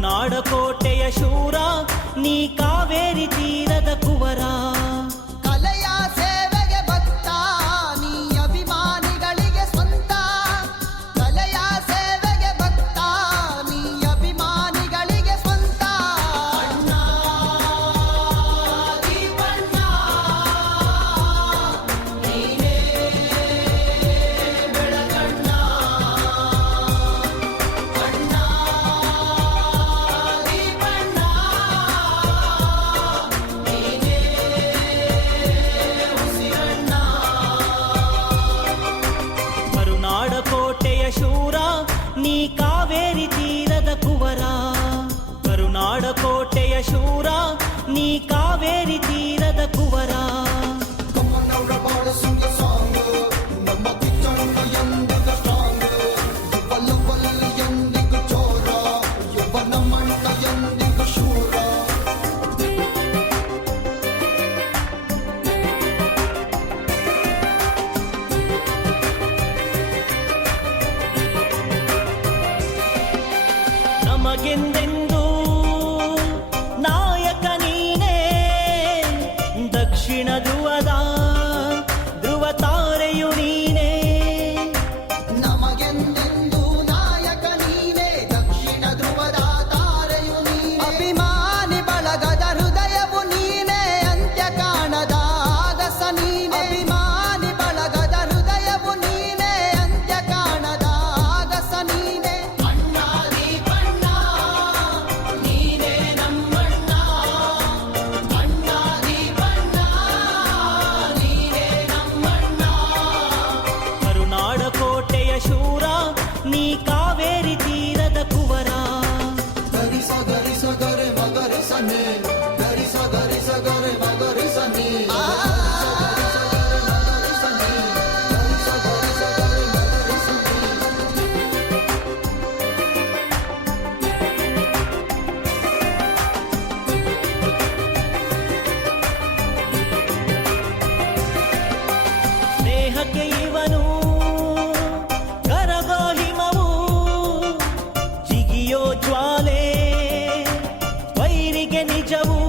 ಕರುನಾಡ ಕೋಟೆಯ ಶೂರ ನೀ ಕಾವೇರಿ ತೀರದ ಕುವರ. ಕಲೆಯ ಸೇವೆಗೆ ಭಕ್ತ ನೀ ಅಭಿಮಾನಿಗಳಿಗೆ ಸ್ವಂತ. ಕಲೆಯ ಸೇವೆಗೆ ಭಕ್ತ ನೀ ಅಭಿಮಾನಿಗಳಿಗೆ ಸ್ವಂತ. ಅಣ್ಣ ದೀಪಣ್ಣ ನೀನೇ ಬೆಳಗಣ್ಣ. ಅಣ್ಣ ದೀಪಣ್ಣ ನೀನೇ ಉಸಿರಣ್ಣ. ಕರುನಾಡ ಕೋಟೆಯ ಶೂರ ನೀ ಕಾವೇರಿ ತೀರದ ಕುವರ. ಕರುನಾಡ ಕೋಟೆಯ ಶೂರ ನೀ ಕಾವೇರಿ ತೀರದ ಕುವರ. ಕಮ್ಮನವರ ಬಾಳ ಸುಂಗ ಸಾಂಗ್ ನಮ್ಮ ಕಿಚ್ಚಣ್ಣ ಎಂದಿಗೂ ಸ್ಟ್ರಾಂಗ್. ಯುವಲವಲ್ಲಿ ಎಂದಿಗೂ ಚೋರ, ಯುವನ ಮಣ್ಣ ಎಂದಿಗೂ ಶೂರ. ನಮಗೆಂದೆಂದು ನಾಯಕ ನೀನೇ, ದಕ್ಷಿಣ ಧ್ರುವದ ಧ್ರುವ ತಾರೆಯು ನೀನೇ. ನಮಗೆಂದೆಂದು ನಾಯಕ ನೀನೇ, ದಕ್ಷಿಣ ಧ್ರುವದ ತಾರೆಯು ನೀನೇ. ಅಭಿಮಾನಿ ಬಳಗದ ಹೃದಯವು ನೀನೇ, ಅಂತ್ಯ ಕಾಣದ ಆಗಸ ನೀನೇ. ಅಭಿಮಾನಿ ಬಳಗದ ಹೃದಯವು ನೀನೇ, ಅಂತ್ಯ ಕಾಣದ ಆಗಸ ನೀನೇ. ಅಣ್ಣ ದೀಪಣ್ಣ ನೀನೇ ನಮ್ಮಣ್ಣ. ಅಣ್ಣ ದೀಪಣ್ಣ ನೀನೇ ನಮ್ಮಣ್ಣ. ಕರುನಾಡ ಕೋಟೆಯ ಶೂರ ನೀ ಕಾವೇರಿ ತೀರದ ಕುವರ. ಗರಿಸ ಗರಿಸ ಗರೆ ಮಗರಿ ಸನೆ, ಗರಿಸ ಗರಿಸ ಗರೆ ಮಗರಿ ಸನಿ. ಸ್ನೇಹಕ್ಕೆ ಇವನು ಕರಗೋ ಹಿಮವು, ಜಿಗಿಯೋ ಜ್ವಾಲೆ ವೈರಿಗೆ ನಿಜವು.